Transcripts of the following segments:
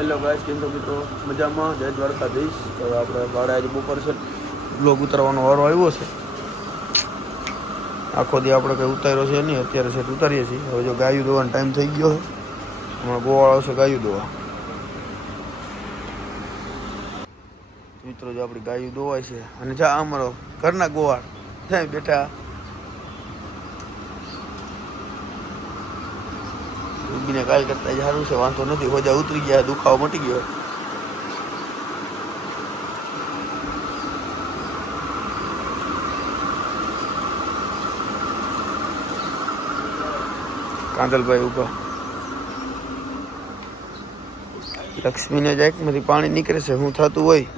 Hello guys, કેમ છો મિત્રો? મજામાં? જય દ્વારકાધીશ. તો આપણે ભાડે આજે બપોર છે બ્લોગ ઉતારવાનો વારો આવ્યો છે. આખો દી આપણે કંઈ ઉતાર્યો છે નહીં, અત્યારે સેટ ઉતારીએ છીએ. હવે જો ગાયું દોવાનો ટાઈમ થઈ ગયો છે, હમણાં ગોવાળ આવશે ગાયું દોવા. મિત્રો જો આપણી ગાયું દોવાય છે અને જા અમારો ઘરના ગોવાળ ત્યાં બેઠા ઉગીને કાલ કરતા સારું છે, વાંધો નથી. હોજા ઉતરી ગયા, દુખાવો મટી ગયો. કાંદલભાઈ ઉભા. લક્ષ્મીને જાકમાંથી પાણી નીકળે છે, શું થતું હોય.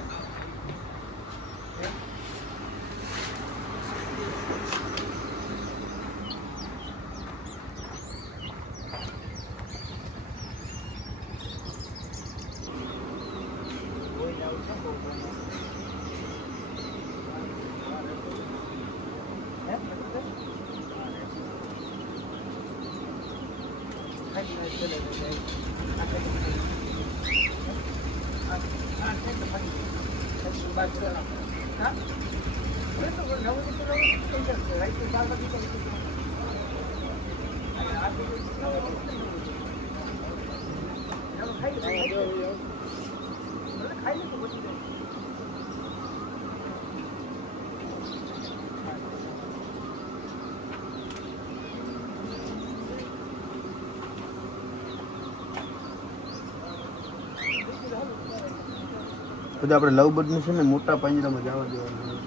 પછી આપણે લવ બર્ડ છે ને મોટા પાંજરામાં જવા દેવાનું.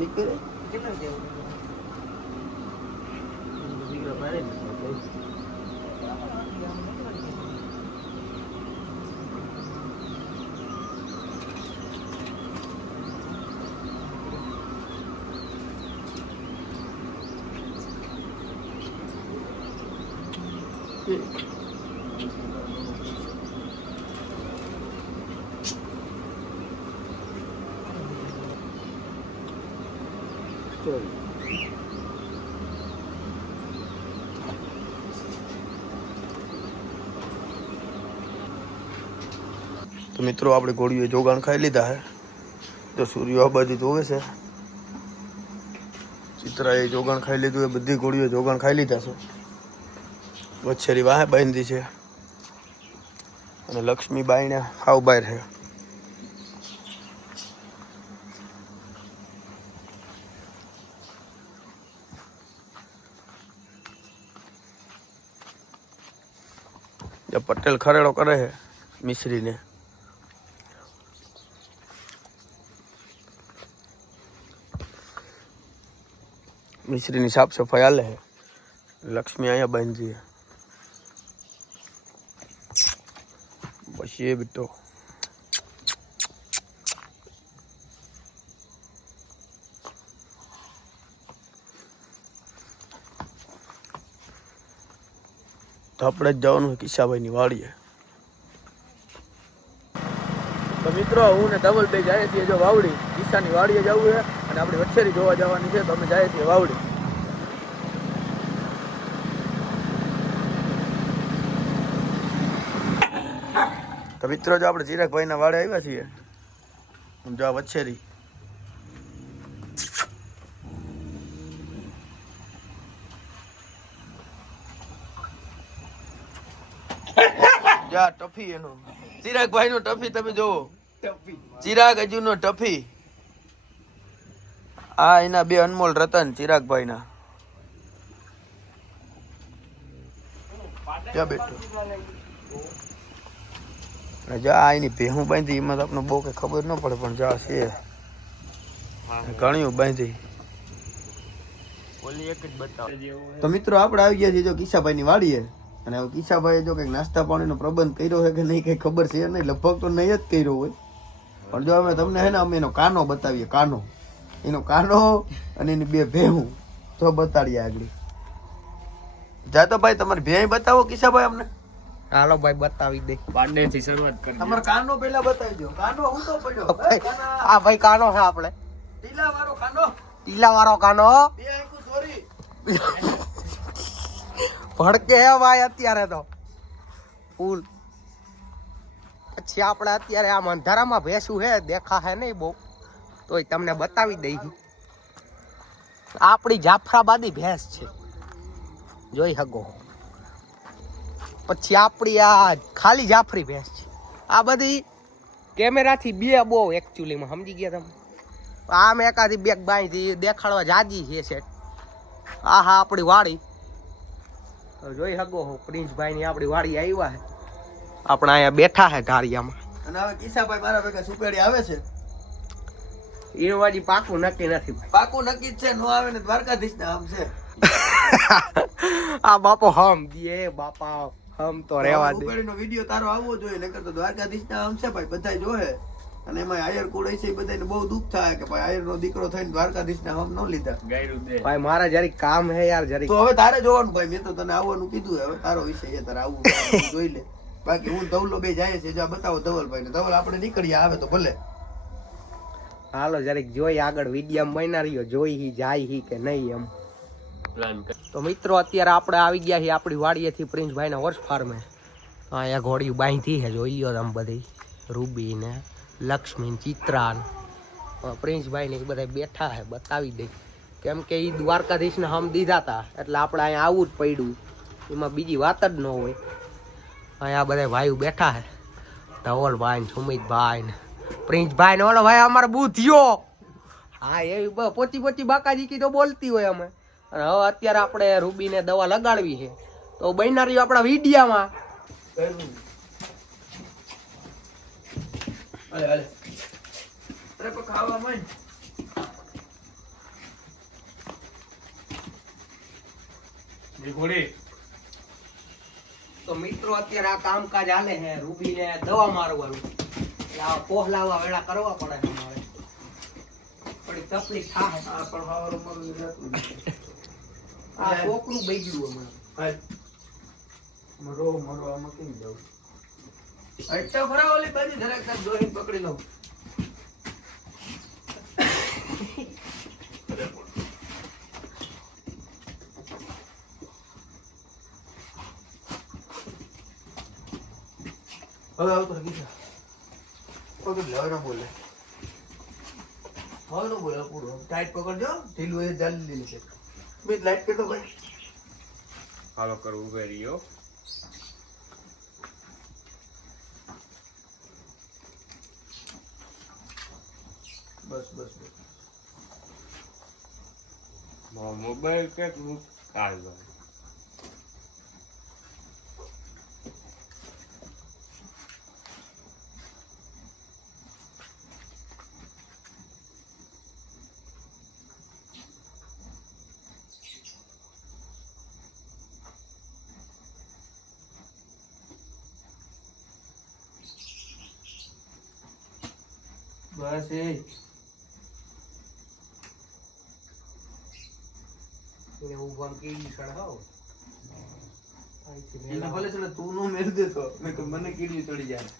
નીકળે તો મિત્રો આપણે ઘોડીએ જોગાણ ખાઈ લીધા હે. તો સૂર્ય આ બાજુ જોવે છે. ચિત્રાએ જોગાણ ખાઈ લીધું, એ બધી ઘોડીઓ જોગાણ ખાઈ લીધા છે. વચ્છેરી વાહે બાંધી છે અને લક્ષ્મી બાઈને હાવ બહાર છે. પટેલ ખરેડો કરે છે મિશ્રીને. મિશ્રીની સાફ સફાઈ હાલે છે. લક્ષ્મી અહીંયા બાંધી પછી એ બીટો તો આપણે જ જવાનું કિસ્સાભાઈની વાડીએ. તો મિત્રો હું ને ધવલ બે જાય છીએ જો વાવડી. કિસ્સાની વાડીએ જવું છે અને આપણી વચ્છેરી જોવા જવાની છે, તો અમે જાય છીએ વાવડી. તો મિત્રો જો આપણે ચિરાગભાઈના વાડે આવ્યા છીએ. જો આ વચ્છેરી જા ટફી એનો ચિરાગભાઈ નો ટફી તમે જોવો. ચિરાગ હજુ નો ટફી. આ એના બે અનમોલ રતન ચિરાગભાઈ ના. જા બેઠો જા એની ભેહું બાંધી. એમાં તો આપણે બહુ કઈ ખબર ન પડે, પણ જા છે ઘણી બાંધી. તો મિત્રો આપણે આવી ગયા છીએ જો કિસ્સાભાઈ ની વાડીએ. અને હવે કિસ્સાભાઈએ જો કંઈક નાસ્તા પાણીનો પ્રબંધ કર્યો છે કે નહીં કંઈ ખબર છે નહીં. લગભગ તો નહીં જ કર્યો હોય, પણ જો અમે તમને હે ને અમે એનો કાનો બતાવીએ. કાનો એનો કાનો અને એની બે ભેહું તો બતાડીએ આગળ. જા તો ભાઈ તમારી ભેંય બતાવો કિસ્સાભાઈ અમને. હાલો ભાઈ બતાવી દે. પાડે થી શરૂઆત કરી. તમારો કાનો પહેલા બતાવી દો. કાનો હું તો પડ્યો. આ ભાઈ કાનો છે આપણે. ટીલા વાળો કાનો. ટીલા વાળો કાનો. બે આંખું સોરી. ભડકે હે ભાઈ અત્યારે તો ફૂલ. પછી આપણે અત્યારે આમ અંધારામાં ભેંસું હે દેખા હે નહીં બહુ તોય તમને બતાવી દઈ. આપણી જાફરાબાદી ભેંસ છે જોઈ શકો. પછી આપણી આ ખાલી જાફરી ભેંસ છે. આ બધી કેમેરાથી બે બહુ એકચ્યુઅલીમાં સમજી ગયા તમે. આમ એકાદી બેગ બાંધી દેખાડવા જાજી છે સેટ. આ હા આપણી વાડી જોઈ શકો પ્રિન્સભાઈ ની આપણી વાડી આવ્યા છે. આપણે અહીંયા બેઠા છે ધારિયામાં. અને હવે કિસ્સાભાઈ મારા ભેગા સુપેડી આવે છે. એ વાડી પાકું નક્કી નથી ભાઈ. પાકું નક્કી જ છે. નો આવે ને દ્વારકાધીશ ના આમ છે. આ બાપો હમ દે બાપા હમ તો રેવા દે. સુપેડીનો વિડિયો તારો આવવો જોઈએ નકર તો દ્વારકાધીશ ના આમ છે ભાઈ બધાય જોહે. અને એમાં આયર કુડે છે બધાને બહુ દુઃખ થાય કે ભાઈ આયર નો દીકરો થઈને દ્વારકાધીશ ના હમ ન લીધા. ગાયરું દે ભાઈ મારા જરીક કામ હે યાર જરીક. તો હવે તારે જોવાનું ભાઈ. મેં તો તને આવવાનું કીધું હવે તારો વિષય છે તારે આવવું જોઈ લે. બાકી હું ધવલો બે જાય છે જો બતાવો ધવલભાઈ ને. ધવલ આપણે નીકળીએ આવે તો ભલે. હાલો જરીક જોઈ આગળ વિડીયો બના રહ્યો જોઈ હી જાય હી કે નહીં એમ પ્લાન કર. તો મિત્રો અત્યારે આપણે આવી ગયા છીએ આપણી વાડીએથી પ્રિન્સભાઈના હોર્સ ફાર્મે. અહીંયા ઘોડીયું બાંધી છે જોઈ લો તમે બધી. રૂબી ને લક્ષ્મી ચિત્રા પ્રિન્સભાઈ ને બધા બેઠા છે બતાવી દઈ. કેમ કે એ દ્વારકાધીશને હમ દીધા હતા એટલે આપણે અહીંયા આવવું જ પડ્યું. એમાં બીજી વાત જ ન હોય. અહીંયા બધા ભાઈઓ બેઠા છે ધવલભાઈ ને સુમિતભાઈ ને પ્રિન્સભાઈ ને ઓલો ભાઈ અમારે બુધિયો. હા એવી પોચી પોચી બાકાજી કી તો બોલતી હોય અમે. અને હવે અત્યારે આપણે રૂબીને દવા લગાડવી છે તો બન્યા રહ્યો આપણા વિડીયામાં. હાલે હાલે અરે પણ ખાવા માંડ. નીકોડી તો મિત્રો અત્યારે આ કામકાજ હાલે છે રૂબીને દવા મારવાનું. એટલે આ પોહલાવા વેળા કરવા પડે છે અમારે. થોડી તકલીફ થાય. આ પણ ખાવાનું મારું જાતું નથી. આ કોકરું બગડ્યું હમણાં. હાલ મરો મરો આમાં કેમ જાવ. એટલો ખરા ઓલી બાજુ જરાક તાર દોરીને પકડી લઉં. હવે આવતો કિસ્સા પકડ લે. હવે ના બોલે. હવે ન બોલે પૂરું. ટાઈટ પકડજો. ઢીલું એ જાલી લીધું છે. બે લાઈટ પેટો ભાઈ. હાલો કર ઉભે રહ્યો. બસ બસ બસ. મોબાઈલ કે તું કાલ ભાઈ બસ એ એને ઉભા કેડી સળગાવો. એને ભલે છે ને તું નો મેળ દેતો મેં કે મને કીડી ચડી જાય.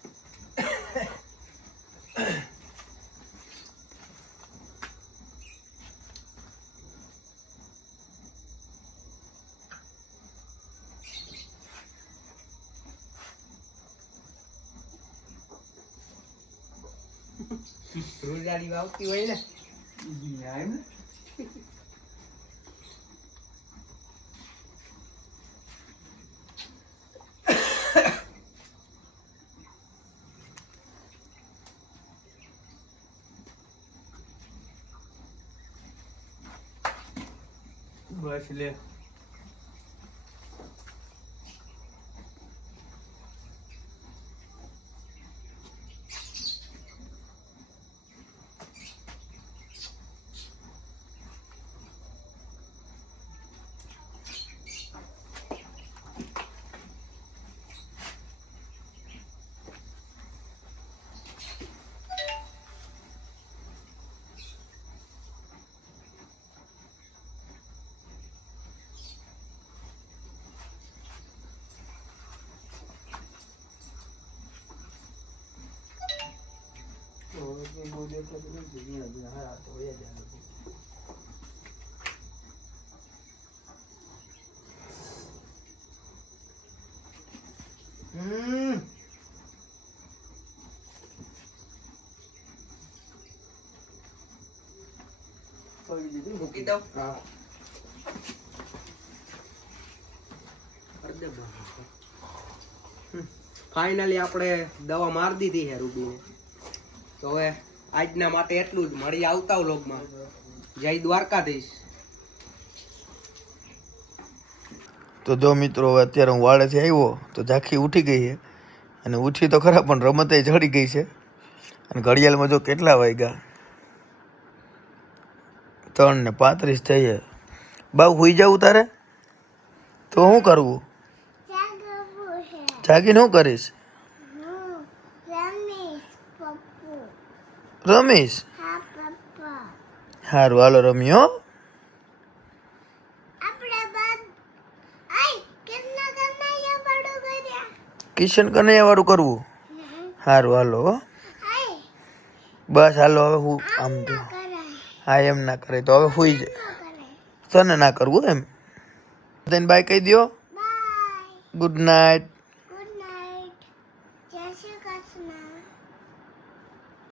રોજાડી આવતી હોય ને એમ ને બસ લે. દેખાતું નથી અહીંયા જ્યાં હા તો એ જ આવે. મૂકી દઉં હા ફાઇનલી આપણે દવા મારી દીધી છે રૂબીને. તો હવે આજના માટે એટલું જ. મળી આવતા વ્લોગમાં. જય દ્વારકાધીશ. તો જો મિત્રો હવે અત્યારે હું વાડેથી આવ્યો તો ઝાંખી ઉઠી ગઈ છે અને ઉઠી તો ખરા પણ રમતે ચડી ગઈ છે અને ઘડિયાળમાં જો કેટલા વાગ્યા 3:35 થઈએ. બાઉ હુઈ જવું તારે તો શું કરવું? જાગીને શું કરીશ? રમીશ? સારું હાલો રમી હો. કિશન કનૈયા વાળું કરવું? સારું હાલો હો. બસ હાલો હવે હું આમ તો હા એમ ના કરે તો હવે હુઈ જાય. તને ના કરવું એમ? તને બાય કહી દો. Good night.